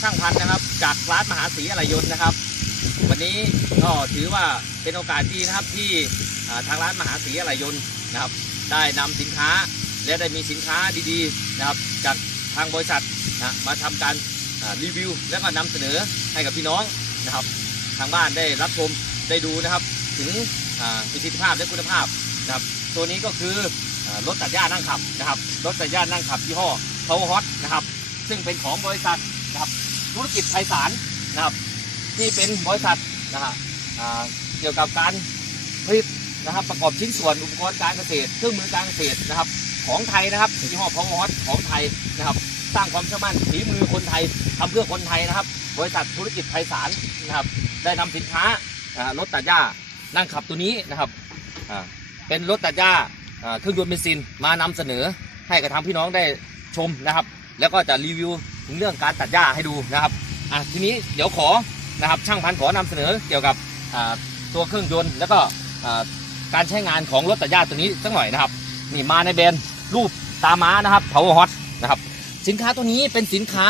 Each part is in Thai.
ช่างพันธ์นะครับ จากร้านมหาศรีอะไรยนต์นะครับ วันนี้ก็ถือว่าเป็นโอกาสดีนะครับที่ทางร้านมหาศรีอะไรยนต์นะครับ ได้นำสินค้าและได้มีสินค้าดีๆนะครับ จากทางบริษัทนะมาทำการรีวิว แล้วก็นำเสนอให้กับพี่น้องนะครับ ทางบ้านได้รับชมได้ดูนะครับ ถึงประสิทธิภาพและคุณภาพนะครับ ตัวนี้ก็คือรถตัดหญ้านั่งขับนะครับรถตัดหญ้านั่งขับยี่ห้อ Power Hot นะครับ ซึ่งเป็นของบริษัท นะครับธุรกิจไพศาลนะครับที่เป็นบริษัทนะฮะเกี่ยวกับการผลิตนะครับประกอบชิ้นส่วนอุปกรณ์การเกษตร เครื่องมือการเกษตรนะครับ ของไทยนะครับยี่ห้อ Power Hot ของไทยนะครับสร้างความเชื่อมั่นฝีมือคนไทยทำเพื่อคนไทยนะครับ บริษัทธุรกิจไพศาลนะครับได้นำสินค้ารถตัดหญ้านั่งขับตัวนี้นะครับเป็นรถตัดหญ้าเครื่องยนต์เบนซินมานำเสนอให้กับทางพี่น้องได้ชมนะครับ แล้วก็จะรีวิว ถึงเรื่องการตัดหญ้าให้ดูนะครับอะทีนี้เดี๋ยวขอนะครับช่างพันขอนำเสนอเกี่ยวกับตัวเครื่องยนต์ แล้วก็การใช้งานของรถตัดหญ้าตัวนี้สักหน่อยนะครับนี่มาในแบรนด์รูปตาม้านะครับ Power Hot นะครับสินค้าตัวนี้เป็นสินค้า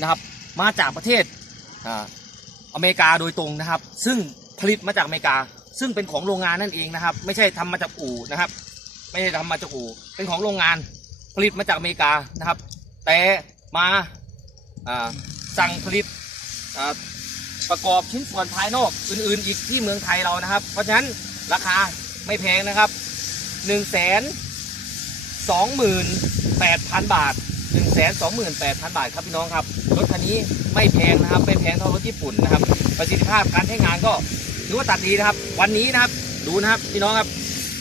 นะครับมาจากประเทศอเมริกาโดยตรงนะครับ ซึ่งผลิตมาจากอเมริกา ซึ่งเป็นของโรงงานนั่นเองนะครับ ไม่ใช่ทำมาจากอู่นะครับ ไม่ใช่ทำมาจากอู่เป็นของโรงงานผลิตมาจากอเมริกานะครับ แต่มา สั่งผลิตประกอบชิ้นส่วนภายนอกอื่นๆ อีกที่เมืองไทยเรานะครับ เพราะฉะนั้นราคาไม่แพงนะครับ1นึ่งแสนสองหมื่นแปดพันบาท1นึ่งแสนสองหมื่นแปดพันบาทครับพี่น้องครับ รถคันนี้ไม่แพงนะครับ ไม่แพงเท่ารถญี่ปุ่นนะครับ ประสิทธิภาพการใช้งานก็ถือว่าตัดดีนะครับ วันนี้นะครับดูนะครับพี่น้องครับ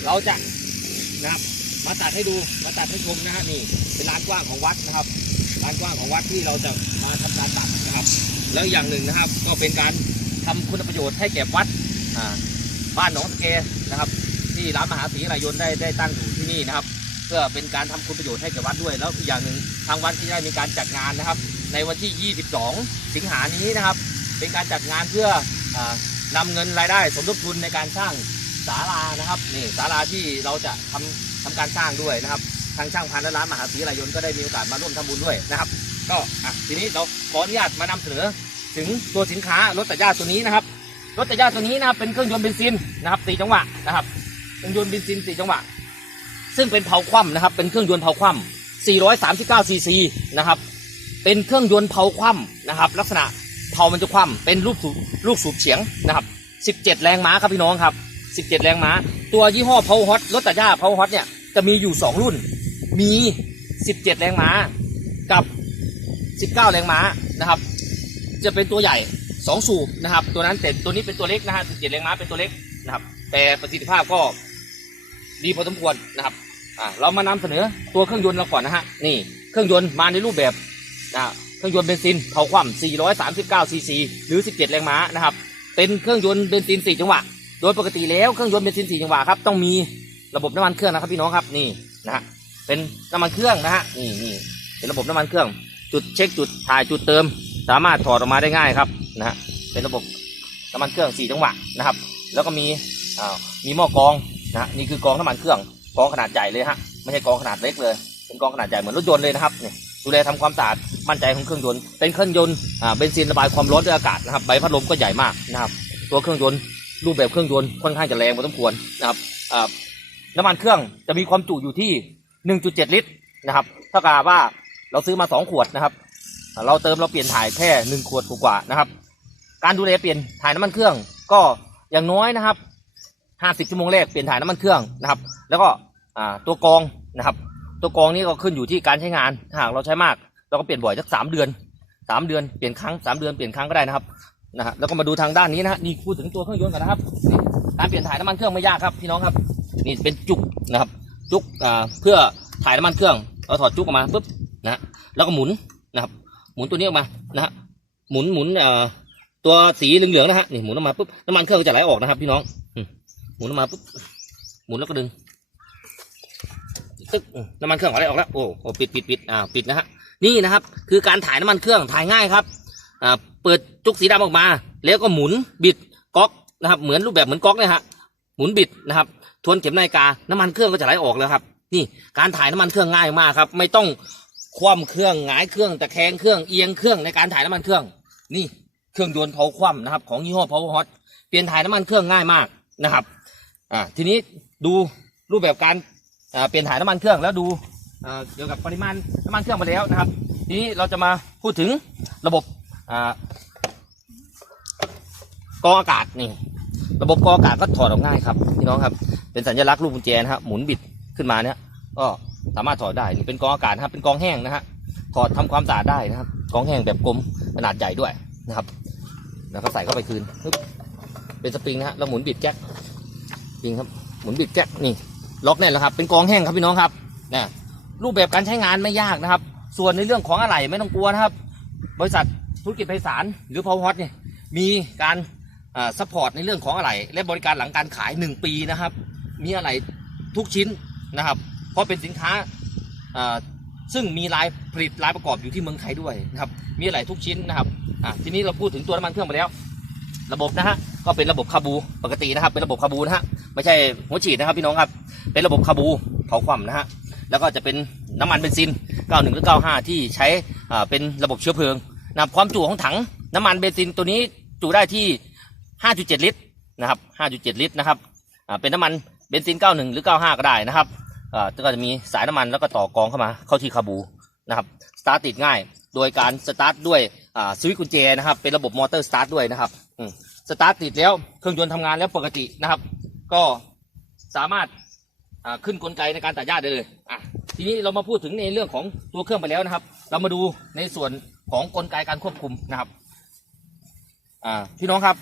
เราจะนะครับมาตัดให้ดูมาตัดให้ชมนะฮะนี่เป็นลานกว้างของวัดนะครับานกว้างของวัดที่เราจะมาทำการตัดนะครับ แล้วอย่างหนึ่งนะครับ ก็เป็นการทำคุณประโยชน์ให้แก่วัดบ้านหนองตะเกนะครับ ที่ร้านมหาศรีรายนได้ได้ตั้งอยู่ที่นี่นะครับ เพื่อเป็นการทำคุณประโยชน์ให้แก่วัดด้วย แล้วอีกอย่างหนึ่งทางวัดที่ได้มีการจัดงานนะครับ ในวันที่ 22 สิงหานี้นะครับ เป็นการจัดงานเพื่ออานำเงินรายได้ สมทบทุนในการสร้างศาลานะครับนี่ศาลาที่เราจะทำทำการสร้างด้วยนะครับ ทางช่างพันและร้านมหาศรีรายนก็ได้มีโอกาสมาร่วมทำบุญด้วยนะครับ ก็อะทีนี้เราขออนุญาตมานำเสนอถึงตัวสินค้ารถตัดหญ้าตัวนี้นะครับรถตัดหญ้าตัวนี้นะครับเป็นเครื่องยนต์เบนซินนะครับสี่จังหวะนะครับเครื่องยนต์เบนซินสี่จังหวะซึ่งเป็นเผาคว่ำนะครับ เป็นเครื่องยนต์เผาคว่ำ439ซีซีนะครับเป็นเครื่องยนต์เผาคว่ำนะครับ ลักษณะเผามันจะคว่ำเป็นรูปสูบลูกสูบเฉียงนะครับ 17 แรงม้าครับพี่น้องครับ 17 แรงม้า ตัวยี่ห้อเพาฮอตรถตัดหญ้าเพาฮอตเนี่ยจะมีอยู่ 2 รุ่น มี 17 แรงม้ากับ 19 แรงม้านะครับ จะเป็นตัวใหญ่ 2 สูบนะครับ ตัวนั้นแต่ตัวนี้เป็นตัวเล็กนะฮะ17 แรงม้าเป็นตัวเล็กนะครับ แต่ประสิทธิภาพก็ดีพอสมควรนะครับอ่าเรามานำเสนอตัวเครื่องยนต์เราก่อนนะฮะนี่เครื่องยนต์มาในรูปแบบนะเครื่องยนต์เบนซินเผาคว่ำ439ซีซีหรือ 17 แรงม้านะครับ เป็นเครื่องยนต์เบนซิน 4 จังหวะ โดยปกติแล้วเครื่องยนต์เบนซิน 4 จังหวะครับต้องมีระบบน้ำมันเครื่องนะครับพี่น้องครับนี่นะฮะ เป็นน้ำมันเครื่องนะฮะนี่นี่เป็นระบบน้ำมันเครื่อง จุดเช็คจุดถ่ายจุดเติม สามารถถอดออกมาได้ง่ายครับนะฮะเป็นระบบน้ำมันเครื่อง4จังหวะนะครับ แล้วก็มีอ่ามีหม้อกองนะฮะนี่คือกองน้ำมันเครื่องกองขนาดใหญ่เลยฮะไม่ใช่กองขนาดเล็กเลย เป็นกองขนาดใหญ่เหมือนรถยนต์เลยนะครับนี่ดูแลทำความสะอาดมั่นใจของเครื่องยนต์เป็นเครื่องยนต์อ่าเบนซินระบายความร้อนด้วยอากาศนะครับใบพัดลมก็ใหญ่มากนะครับ ตัวเครื่องยนต์รูปแบบเครื่องยนต์ค่อนข้างจะแรงพอสมควรนะครับอ่าน้ำมันเครื่องจะมีความจุอยู่ที่ 1.7ลิตรนะครับเท่ากับว่าเราซื้อมา2ขวดนะครับ เราเติมเราเปลี่ยนถ่ายแค่หนึ่งขวดกว่านะครับ การดูแลเปลี่ยนถ่ายน้ำมันเครื่อง ก็อย่างน้อยนะครับห้าสิบชั่วโมงแรกเปลี่ยนถ่ายน้ำมันเครื่องนะครับ แล้วก็ตัวกองนะครับ ตัวกองนี้ก็ขึ้นอยู่ที่การใช้งานหากเราใช้มาก เราก็เปลี่ยนบ่อยสักสามเดือนสามเดือนเปลี่ยนครั้งสามเดือนเปลี่ยนครั้งก็ได้นะครับนะฮะแล้วก็มาดูทางด้านนี้นะฮะนี่พูดถึงตัวเครื่องยนต์กันนะครับ การเปลี่ยนถ่ายน้ำมันเครื่องไม่ยากครับพี่น้องครับ นี่เป็นจุกนะครับ จุกเพื่อ ถ่ายน้ำมันเครื่องเราถอดจุกออกมาปุ๊บนะแล้วก็หมุนนะครับ หมุนตัวนี้ออกมานะฮะหมุนหมุนเอ่อตัวสีเหลืองๆนะฮะนี่หมุนออกมาปุ๊บน้ำมันเครื่องก็จะไหลออกนะครับพี่น้องหมุนออกมาปุ๊บหมุนแล้วก็ดึงตึ๊กน้ำมันเครื่องออกได้ออกแล้วโอ้โอ้ปิดปิดปิดอ่าปิดนะฮะนี่นะครับ คือการถ่ายน้ำมันเครื่องถ่ายง่ายครับอ่าเปิดจุกสีดำออกมา แล้วก็หมุนบิดก๊อกนะครับ เหมือนรูปแบบเหมือนก๊อกเนี่ยฮะหมุนบิดนะครับ ทวนเข็มนาฬิกาน้ำมันเครื่องก็จะไหลออกแล้วครับ นี่การถ่ายน้ำมันเครื่องง่ายมากครับ ไม่ต้องคว่ำเครื่องหงายเครื่องตะแคงเครื่องเอียงเครื่องในการถ่ายน้ำมันเครื่อง นี่เครื่องยนต์เผาคว่ำนะครับ ของยี่ห้อ Power Hot เปลี่ยนถ่ายน้ำมันเครื่องง่ายมากนะครับอ่าทีนี้ดูรูปแบบการอ่าเปลี่ยนถ่ายน้ำมันเครื่องแล้วดูอ่าเกี่ยวกับปริมาณน้ำมันเครื่องไปแล้วนะครับ ทีนี้เราจะมาพูดถึงระบบอ่ากองอากาศนี่ระบบกองอากาศก็ถอดออกง่ายครับพี่น้องครับเป็นสัญลักษณ์รูปกุญแจนะครับหมุนบิด ขึ้นมาเนี่ยก็สามารถถอดได้นี่เป็นกองอากาศนะครับเป็นกองแห้งนะฮะถอดทำความสะอาดได้นะครับกองแห้งแบบกลมขนาดใหญ่ด้วยนะครับแล้วก็ใส่เข้าไปคืนเป็นสปริงนะฮะแล้วหมุนบิดแจ็คสปริงครับหมุนบิดแจ็คนี่ล็อกแน่นแล้วครับเป็นกองแห้งครับพี่น้องครับนะรูปแบบการใช้งานไม่ยากนะครับ ส่วนในเรื่องของอะไหล่ไม่ต้องกลัวนะครับ บริษัทธุรกิจไพศาลหรือพาวฮอตเนี่ยมีการซัพพอร์ตในเรื่องของอะไหล่และบริการหลังการขาย 1 ปีนะครับ มีอะไหล่ทุกชิ้น นะครับ เพราะเป็นสินค้าซึ่งมีลายผลิตลายประกอบอยู่ที่เมืองไทยด้วยนะครับ มีหล่ทุกชิ้นนะครับทีนี้เราพูดถึงตัวน้ำมันเครื่องไปแล้ว ระบบนะฮะก็เป็นระบบคาบูปกตินะครับ เป็นระบบคาบูนะฮะไม่ใช่หัวฉีดนะครับพี่น้องครับ เป็นระบบคาบูเผาคว่ำนะฮะแล้วก็จะเป็นน้ำมันเบนซิน 91หรือ95 ที่ใช้อ่าเป็นระบบเชื้อเพลิงนะคความจุของถังน้ำมันเบนซินตัวนี้จุได้ที่ 5.7 ลิตรนะครับ 5.7 ลิตรนะครับอ่าเป็นน้ำมันเบนซิน 91 หรือ 95 ก็ได้นะครับ อ่าก็จะมีสายน้ำมันแล้วก็ต่อกรองเข้ามาเข้าที่คาบูนะครับสตาร์ทติดง่าย โดยการสตาร์ทด้วยอ่าสวิตช์กุญแจนะครับ เป็นระบบมอเตอร์สตาร์ทด้วยนะครับอืมสตาร์ทติดแล้วเครื่องยนต์ทำงานแล้วปกตินะครับ ก็สามารถอ่าขึ้นกลไกในการตัดหญ้าได้เลยอะทีนี้เรามาพูดถึงในเรื่องของตัวเครื่องไปแล้วนะครับ เรามาดูในส่วนของกลไกการควบคุมนะครับอ่าพี่น้องครับ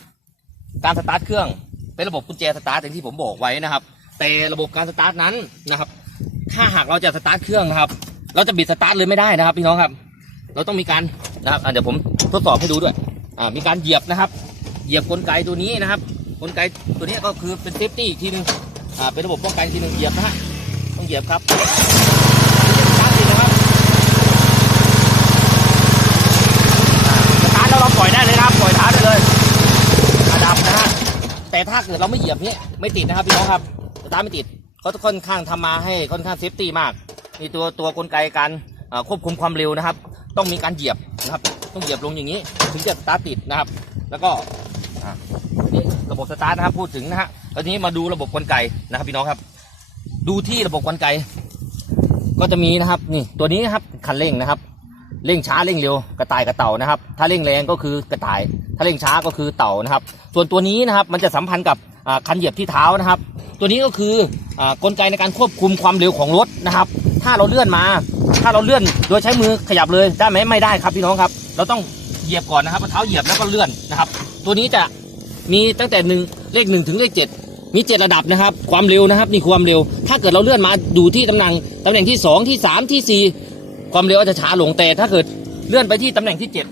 การสตาร์ทเครื่องเป็นระบบกุญแจสตาร์ทอย่างที่ผมบอกไว้นะครับ แต่ระบบการสตาร์ทนั้นนะครับ ถ้าหากเราจะสตาร์ทเครื่องนะครับ เราจะบิดสตาร์ทเลยไม่ได้นะครับ พี่น้องครับ เราต้องมีการนะครับเดี๋ยวผมทดสอบให้ดูด้วยอ่ามีการเหยียบนะครับ เหยียบกลไกตัวนี้นะครับ กลไกตัวนี้ก็คือเป็นเซฟตี้อีกทีหนึงอ่าเป็นระบบป้องกันอีกทีหนึงเหยียบนะฮะต้องเหยียบครับทเลยนะครับอ่าแล้วเราปล่อยได้เลยนะครับปล่อยท้าได้เลยอะดับนะฮะแต่ถ้าเกิดเราไม่เหยียบนี้ไม่ติดนะครับพี่น้องครับ สตาร์ทไม่ติดเขาค่อนข้างทำมาให้ค่อนข้างเซฟตี้มากนี่ตัวตัวกลไกการควบคุมความเร็วนะครับ ต้องมีการเหยียบนะครับ ต้องเหยียบลงอย่างนี้ ถึงจะสตาร์ทติดนะครับ แล้วก็นี่ระบบสตาร์ทนะครับพูดถึงนะฮะตอนนี้มาดูระบบกลไกนะครับพี่น้องครับ ดูที่ระบบกลไก ก็จะมีนะครับนี่ตัวนี้นะครับคันเร่งนะครับ เร่งช้าเร่งเร็วกระต่ายกระเต่านะครับ ถ้าเร่งแรงก็คือกระต่าย ถ้าเร่งช้าก็คือเต่านะครับ ส่วนตัวนี้นะครับมันจะสัมพันธ์กับ คันเหยียบที่เท้านะครับ ตัวนี้ก็คืออกลไกในการควบคุมความเร็วของรถนะครับ ถ้าเราเลื่อนมา ถ้าเราเลื่อนโดยใช้มือขยับเลยได้ไหมไม่ได้ครับพี่น้องครับ เราต้องเหยียบก่อนนะครับเอาเท้าเหยียบแล้วก็เลื่อนนะครับ ตัวนี้จะมีตั้งแต่หนึ่งเลขหนึ่งถึงเลขเจ็ดมีเจ็ดระดับนะครับ ความเร็วนะครับนี่ความเร็ว ถ้าเกิดเราเลื่อนมาดูที่ตำแหน่งตำแหน่งที่สองที่สามที่สี่ความเร็วอาจจะช้าลงแต่ถ้าเกิดเลื่อนไปที่ตำแหน่งที่เจ็ด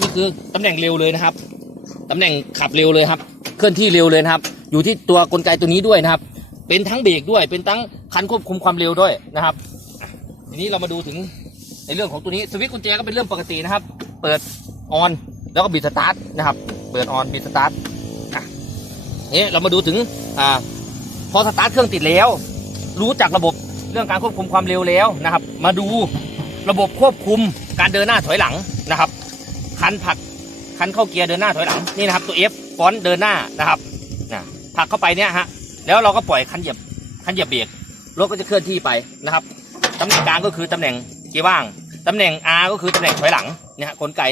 นี่คือตำแหน่งเร็วเลยนะครับตำแหน่งขับเร็วเลยครับ เคลื่อนที่เร็วเลยนะครับ อยู่ที่ตัวกลไกตัวนี้ด้วยนะครับ เป็นทั้งเบรกด้วย เป็นทั้งคันควบคุมความเร็วด้วยนะครับ ทีนี้เรามาดูถึงในเรื่องของตัวนี้สวิตช์กุญแจก็เป็นเรื่องปกตินะครับ เปิดออนแล้วก็บิดสตาร์ทนะครับ เปิดออนบิดสตาร์ทนี่เรามาดูถึงอ่าพอสตาร์ทเครื่องติดแล้ว รู้จักระบบเรื่องการควบคุมความเร็วแล้วนะครับ มาดูระบบควบคุมการเดินหน้าถอยหลังนะครับ คันผักคันเข้าเกียร์เดินหน้าถอยหลังนี่นะครับตัว F ฟอนต์เดินหน้านะครับ ผลักเข้าไปเนี่ยฮะแล้วเราก็ปล่อยคันเหยียบคันเหยียบเบรกรถก็จะเคลื่อนที่ไปนะครับตำแหน่งกลางก็คือตำแหน่งเกียร์ว่างตำแหน่ง R ก็คือตำแหน่งถอยหลังเนี่ยฮะกลไก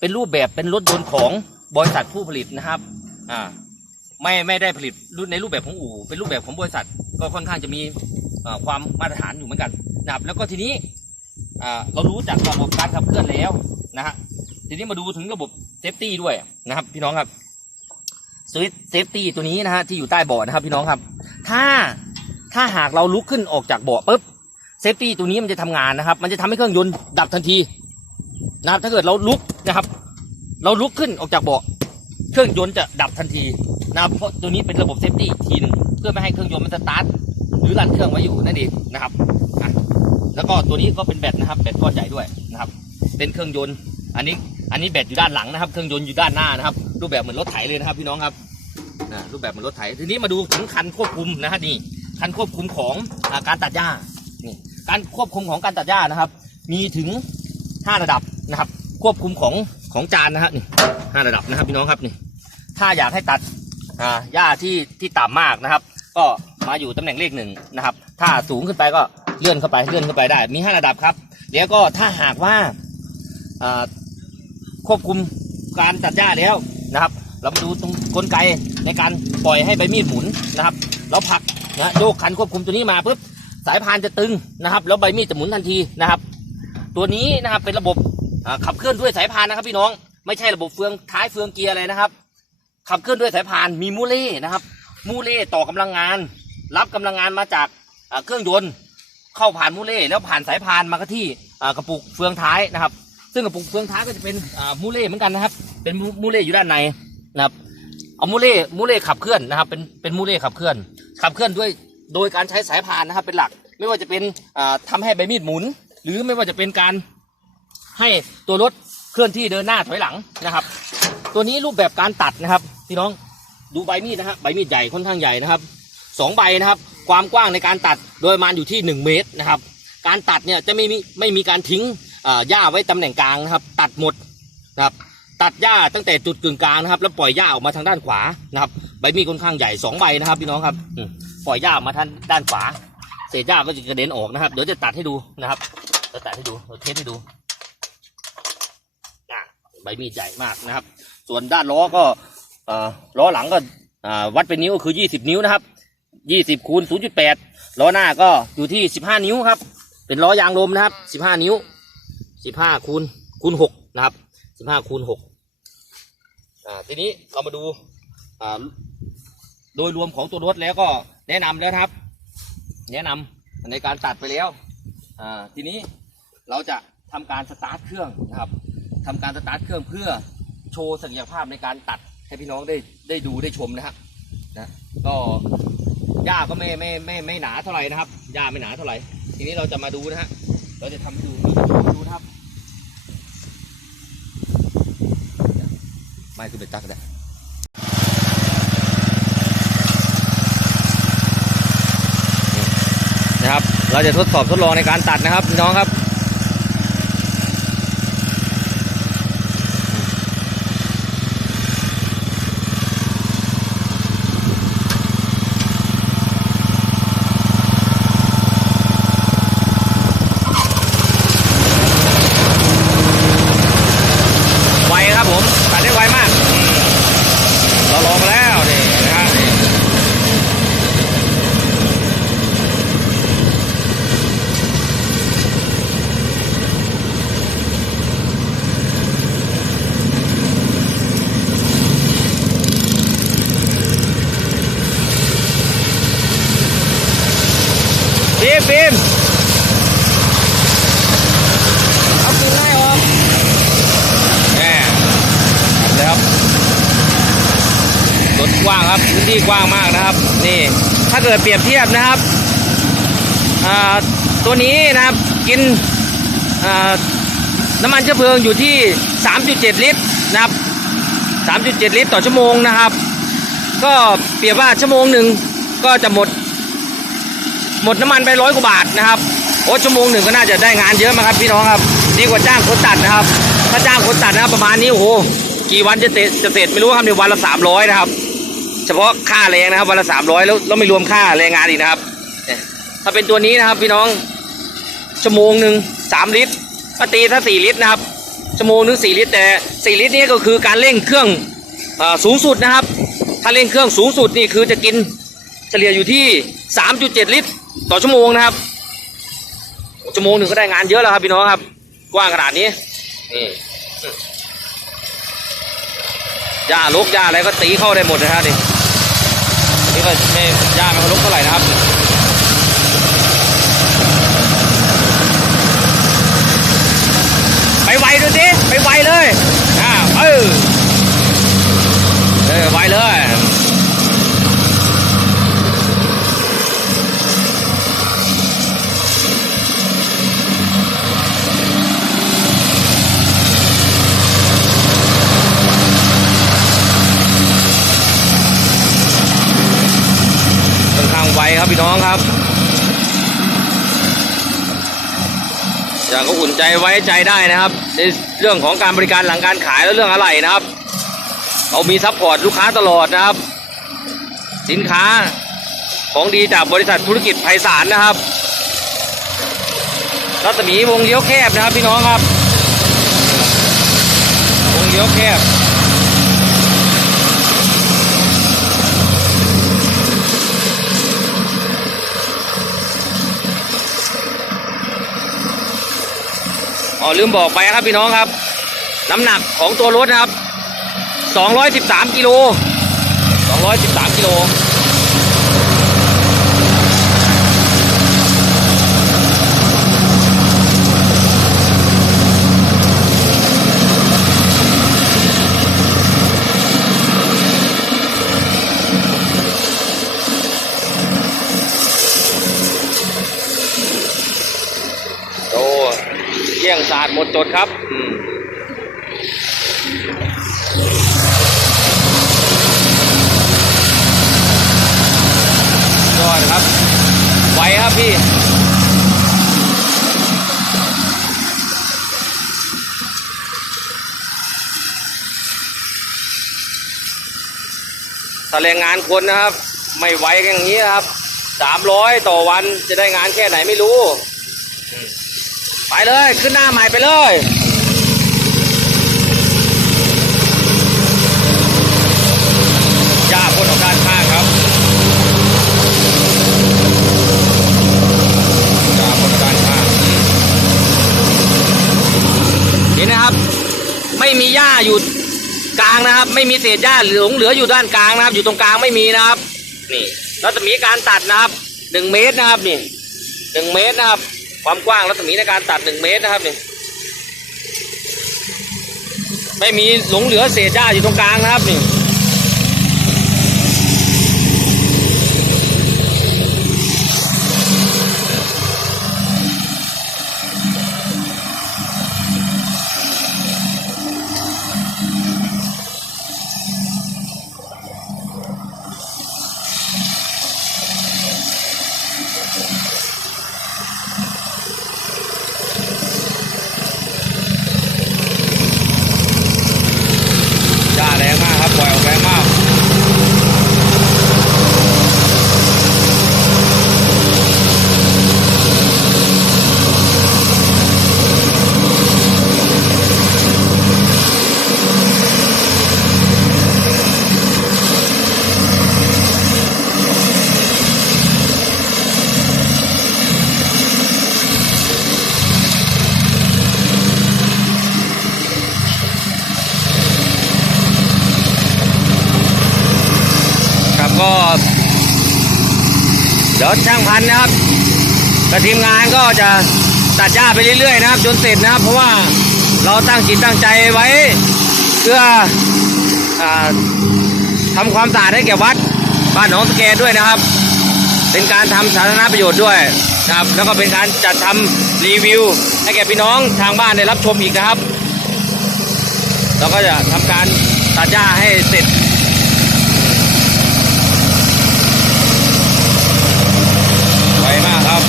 เป็นรูปแบบเป็นรถยนต์ของบริษัทผู้ผลิตนะครับอ่าไม่ไม่ได้ผลิตรุ่นในรูปแบบของอู่เป็นรูปแบบของบริษัทก็ค่อนข้างจะมีความมาตรฐานอยู่เหมือนกันนะครับแล้วก็ทีนี้อ่าเรารู้จักระบบการขับเคลื่อนแล้วนะฮะทีนี้มาดูถึงระบบเซฟตี้ด้วยนะครับพี่น้องครับ สวิตเซฟตี้ตัวนี้นะฮะที่อยู่ใต้เบาะนะครับพี่น้องครับ ถ้าถ้าหากเราลุกขึ้นออกจากเบาะปุ๊บเซฟตี้ตัวนี้มันจะทำงานนะครับ มันจะทำให้เครื่องยนต์ดับทันทีนะครับ ถ้าเกิดเราลุกนะครับ เราลุกขึ้นออกจากเบาะเครื่องยนต์จะดับทันทีนะครับเพราะตัวนี้เป็นระบบเซฟตี้อีกทีหนึ่งเพื่อไม่ให้เครื่องยนต์มันสตาร์ทหรือรันเครื่องไว้อยู่นั่นเองนะครับแล้วก็ตัวนี้ก็เป็นแบตนะครับแบตก้อนใหญ่ด้วยนะครับ เป็นเครื่องยนต์อันนี้ อันนี้แบตอยู่ด้านหลังนะครับ เครื่องยนต์อยู่ด้านหน้านะครับ รูปแบบเหมือนรถไถเลยนะครับ พี่น้องครับนะรูปแบบเหมือนรถไถ ทีนี้มาดูถึงคันควบคุมนะฮะนี่ คันควบคุมของอาการตัดหญ้า นี่ การควบคุมของการตัดหญ้านะครับ มีถึง 5 ระดับนะครับ ควบคุมของของจานนะฮะนี่ห้าระดับนะครับพี่น้องครับนี่ ถ้าอยากให้ตัดอ่าหญ้าที่ที่ต่ำมากนะครับ ก็มาอยู่ตำแหน่งเลขหนึ่งนะครับ ถ้าสูงขึ้นไปก็เลื่อนเข้าไปเลื่อนเข้าไปได้ มี 5 ระดับครับ แล้วก็ถ้าหากว่าอ่า ควบคุมการตัดหญ้าแล้วนะครับ เรามาดูตรงกลไกในการปล่อยให้ใบมีดหมุนนะครับ เราผักนะโยกคันควบคุมตัวนี้มาปุ๊บสายพานจะตึงนะครับ แล้วใบมีดจะหมุนทันทีนะครับ ตัวนี้นะครับเป็นระบบขับเคลื่อนด้วยสายพานนะครับ พี่น้องไม่ใช่ระบบเฟืองท้ายเฟืองเกียร์อะไรนะครับ ขับเคลื่อนด้วยสายพานมีมูเล่นะครับมูเล่ต่อกำลังงาน รับกำลังงานมาจากเครื่องยนต์ เข้าผ่านมูเล่แล้วผ่านสายพานมาก็ที่กระปุกเฟืองท้ายนะครับ ซึ่งกระปุกเฟืองท้ายก็จะเป็นมูเล่เหมือนกันนะครับ เป็นมูเล่อยู่ด้านในนะครับเอามูเล่มูเล่ขับเคลื่อนนะครับ เป็นเป็นมูเล่ขับเคลื่อน ขับเคลื่อนด้วยโดยการใช้สายพานนะครับ เป็นหลักไม่ว่าจะเป็นอ่าทำให้ใบมีดหมุน หรือไม่ว่าจะเป็นการให้ตัวรถเคลื่อนที่เดินหน้าถอยหลังนะครับ ตัวนี้รูปแบบการตัดนะครับพี่น้องดูใบมีดนะฮะใบมีดใหญ่ค่อนข้างใหญ่นะครับสองใบนะครับ ความกว้างในการตัดโดยประมาณอยู่ที่หนึ่งเมตรนะครับ การตัดเนี่ยจะไม่มีไม่มีการทิ้ง หญ้าไว้ตำแหน่งกลางนะครับ ตัดหมดนะครับ ตัดหญ้าตั้งแต่จุดกึ่งกลางนะครับ แล้วปล่อยหญ้าออกมาทางด้านขวานะครับ ใบมีดค่อนข้างใหญ่สองใบนะครับพี่น้องครับปล่อยหญ้าออกมาทางด้านขวา เศษหญ้าก็จะกระเด็นออกนะครับ เดี๋ยวจะตัดให้ดูนะครับจะตัดให้ดูเราเทสให้ดูอะใบมีดใหญ่มากนะครับ ส่วนด้านล้อก็อ่อล้อหลังก็อ่าวัดเป็นนิ้วก็คือ20นิ้วนะครับ20คูณ0.8ล้อหน้าก็อยู่ที่15นิ้วครับ เป็นล้อยางลมนะครับ15นิ้ว 15คูณคูณ6นะครับ15คูณ6อ่าทีนี้เรามาดูอ่าโดยรวมของตัวรถแล้วก็แนะนำแล้วครับ แนะนำในการตัดไปแล้วอ่าทีนี้เราจะทำการสตาร์ทเครื่องนะครับทำการสตาร์ทเครื่องเพื่อโชว์ศักยภาพในการตัดให้พี่น้องได้ได้ดูได้ชมนะครับนะก็หญ้าก็ไม่ไม่ไม่ไม่หนาเท่าไหร่นะครับหญ้าไม่หนาเท่าไหร่ ทีนี้เราจะมาดูนะฮะเราจะทำดู ดูครับไม่ขึ้นไปตักได้นะครับ เราจะทดสอบทดลองในการตัดนะครับน้องครับ ไวครับผม ตัดได้ไวมาก เราลองมาแล้วนี่นะฮะนี่ฟิล์มฟิล์มเอาฟิล์มไล่ออกแน่เลยครับ รถกว้างครับพื้น ที่กว้างมากนะครับ นี่ ถ้าเกิดเปรียบเทียบนะครับตัวนี้นะครับกินน้ำมันเชื้อเพลิงอยู่ที่ 3.7 ลิตรนะครับ 3.7 ลิตรต่อชั่วโมงนะครับ ก็เปรียบว่าชั่วโมงหนึ่งก็จะหมด หมดน้ำมันไปร้อยกว่าบาทนะครับโอ้ชั่วโมงหนึ่งก็น่าจะได้งานเยอะมากครับพี่น้องครับดีกว่าจ้างคนตัดนะครับ ถ้าจ้างคนตัดนะครับประมาณนี้โอ้โหกี่วันจะเสร็จจะเสร็จไม่รู้ครับในวันละสามร้อยนะครับ เฉพาะค่าแรงนะครับวันละสามร้อยแล้วแล้วไม่รวมค่าแรงงานอีกนะครับถ้าเป็นตัวนี้นะครับพี่น้องชั่วโมงหนึ่งสามลิตรก็ตีถ้าสี่ลิตรนะครับชั่วโมงหนึ่งสี่ลิตร แต่สี่ลิตรนี่ก็คือการเร่งเครื่องอสูงสุดนะครับ ถ้าเร่งเครื่องสูงสุดนี่คือจะกินเฉลี่ยอยู่ที่สามจุดเจ็ดลิตร ต่อชั่วโมงนะครับชั่วโมงหนึ่งก็ได้งานเยอะแล้วครับพี่น้องครับกว้างขนาดนี้นี่หญ้าลกหญ้าอะไรก็ตีเข้าได้หมดนะครับนี่ นี่ก็ไม่หญ้าไม่ค่อยลกเท่าไหร่นะครับ ไปไวดูสิไปไวเลยอ่าเออเออไวเลย ค่ อุ่นใจไว้ใจได้นะครับ ในเรื่องของการบริการหลังการขายและเรื่องอะไรนะครับเรามีซัพพอร์ตลูกค้าตลอดนะครับ สินค้าของดีจากบริษัทธุรกิจไพศาลนะครับรัศมีวงเลี้ยวแคบนะครับพี่น้องครับ วงเลี้ยวแคบ อ๋อลืมบอกไปครับพี่น้องครับ น้ำหนักของตัวรถนะครับ 213กิโล213กิโล โอ้ เกี่ยงสาดหมดจดครับยอดครับ ไวครับพี่ถ้าแรงงานคนนะครับ ไม่ไหวกันอย่างนี้นครับสามร้อยต่อวันจะได้งานแค่ไหนไม่รู้ ไปเลยขึ้นหน้าใหม่ไปเลยย่าพ่นออกด้านข้างครับย่าพ่นออกด้านข้างนี่นะครับ ไม่มีหญ้าอยู่กลางนะครับ ไม่มีเศษหญ้าหลงเหลืออยู่ด้านกลางนะครับ อยู่ตรงกลางไม่มีนะครับ นี่รัศมีการตัดนะครับหนึ่งเมตรนะครับนี่หนึ่งเมตรนะครับ ความกว้างรัศมีในการตัดหนึ่งเมตรนะครับนี่ไม่มีหลงเหลือเศษหญ้าอยู่ตรงกลางนะครับนี่หญ้าแรงมากครับปล่อยออกแรงมาก ครับก็ เดี๋ยวช่างพันนะครับกับทีมงานก็จะตัดหญ้าไปเรื่อยๆนะครับ จนเสร็จนะครับ เพราะว่าเราตั้งจิตตั้งใจไว้เพื่ออทำความสะอาดให้แก่วัดบ้านหนองสแกด้วยนะครับ เป็นการทำสาธารณประโยชน์ด้วยนะครับ แล้วก็เป็นการจัดทำรีวิว ให้แก่พี่น้องทางบ้านได้รับชมอีกนะครับ เราก็จะทำการตัดหญ้าให้เสร็จ ไวมากครับ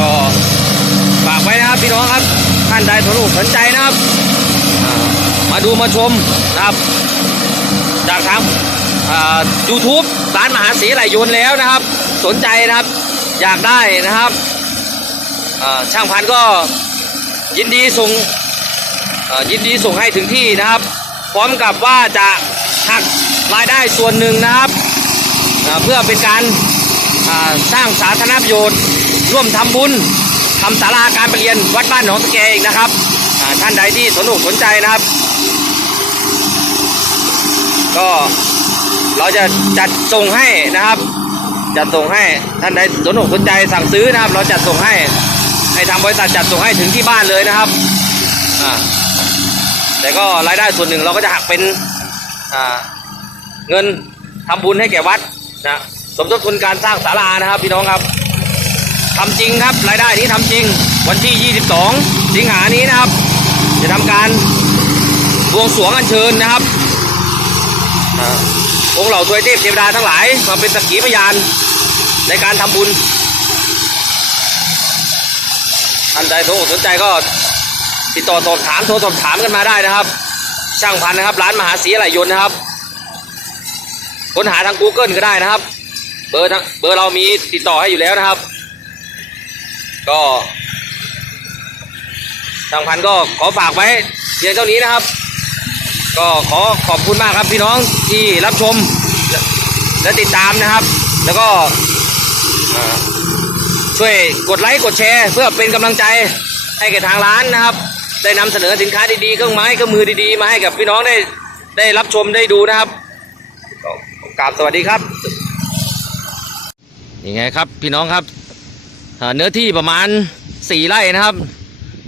ก็ฝากไว้นะครับพี่น้องครับท่านใดสนอกสนใจนะครับ มาดูมาชมนะครับ จากทางยูทูบร้านมหาศรีไหลยนแล้วนะครับ สนใจนะครับ อยากได้นะครับช่างพันก็ยินดีส่งยินดีส่งให้ถึงที่นะครับ พร้อมกับว่าจะหักรายได้ส่วนหนึ่งนะครับ เพื่อเป็นการสร้างสาธารณประโยชน์ ร่วมทำบุญทำศาลาการประเรียนวัดบ้านหนองสะแกอีกนะครับท่านใดที่สนอกสนใจนะครับ ก็เราจะจัดส่งให้นะครับ จัดส่งให้ท่านใดสนอกสนใจสั่งซื้อนะครับ เราจัดส่งให้ให้ทางบริษัทจัดส่งให้ถึงที่บ้านเลยนะครับแต่ก็รายได้ส่วนหนึ่งเราก็จะหักเป็นเงินทำบุญให้แก่วัดนะสมทบทุนการสร้างศาลานะครับพี่น้องครับ ทำจริงครับรายได้นี้ทำจริง วันที่ 22 สิงหานี้นะครับ จะทำการบวงสรวงอัญเชิญนะครับองค์เหล่าทวยเทพเทวดาทั้งหลายมาเป็นสักขีพยานในการทำบุญท่านใดสนใจก็ติดต่อสอบถามโทรสอบถามกันมาได้นะครับ ช่างพันนะครับ ร้านมหาศรีอะไหลยนนะครับค้นหาทาง Google ก็ได้นะครับ เบอร์เบอร์เรามีติดต่อให้อยู่แล้วนะครับ ก็ช่างพันก็ขอฝากไว้เพียงเท่านี้นะครับ ก็ขอขอบคุณมากครับพี่น้องที่รับชมและและติดตามนะครับ แล้วก็ช่วยกดไลค์กดแชร์เพื่อเป็นกำลังใจให้แก่ทางร้านนะครับ ได้นำเสนอสินค้าดีๆเครื่องไม้เครื่องมือดีๆ มาให้กับพี่น้องได้ได้รับชมได้ดูนะครับกราบสวัสดีครับยังไงครับพี่น้องครับ เนื้อที่ประมาณสี่ไร่นะครับ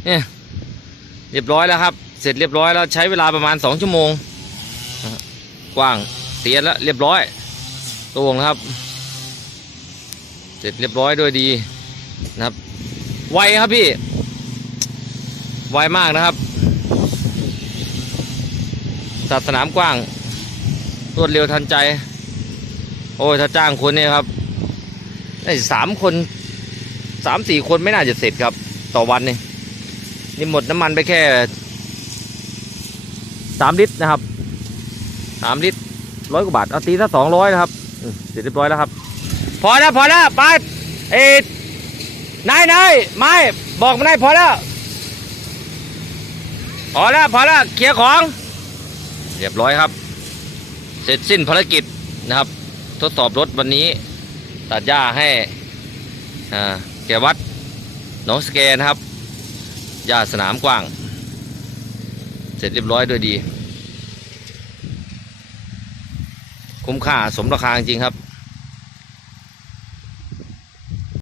เนี่ยเรียบร้อยแล้วครับ เสร็จเรียบร้อยแล้วใช้เวลาประมาณสองชั่วโมง กว้างเตียนแล้วเรียบร้อยตวงนะครับ เสร็จเรียบร้อยด้วยดีนะครับ ไวครับพี่ ไวมากนะครับสัดสนามกว้าง รวดเร็วทันใจ โอ้ยถ้าจ้างคนเนี่ยครับได้สามคน สามสี่คนไม่น่าจะเสร็จครับ ต่อวันนี่นี่หมดน้ำมันไปแค่สามลิตรนะครับสามลิตรร้อยกว่าบาทเอาตีถ้าสองร้อยนะครับเสร็จเรียบร้อยแล้วครับ พอแล้วพอแล้วไปเอ็ดนายนายไม่บอกมาได้พอแล้วพอแล้วพอแล้วเคลียร์ของ เรียบร้อยครับ เสร็จสิ้นภารกิจนะครับ ทดสอบรถวันนี้ ตัดหญ้าให้อ่า กวัดหนองสแกนะครับหญ้าสนามกว้าง เสร็จเรียบร้อยด้วยดี คุ้มค่าสมราคาจริงครับ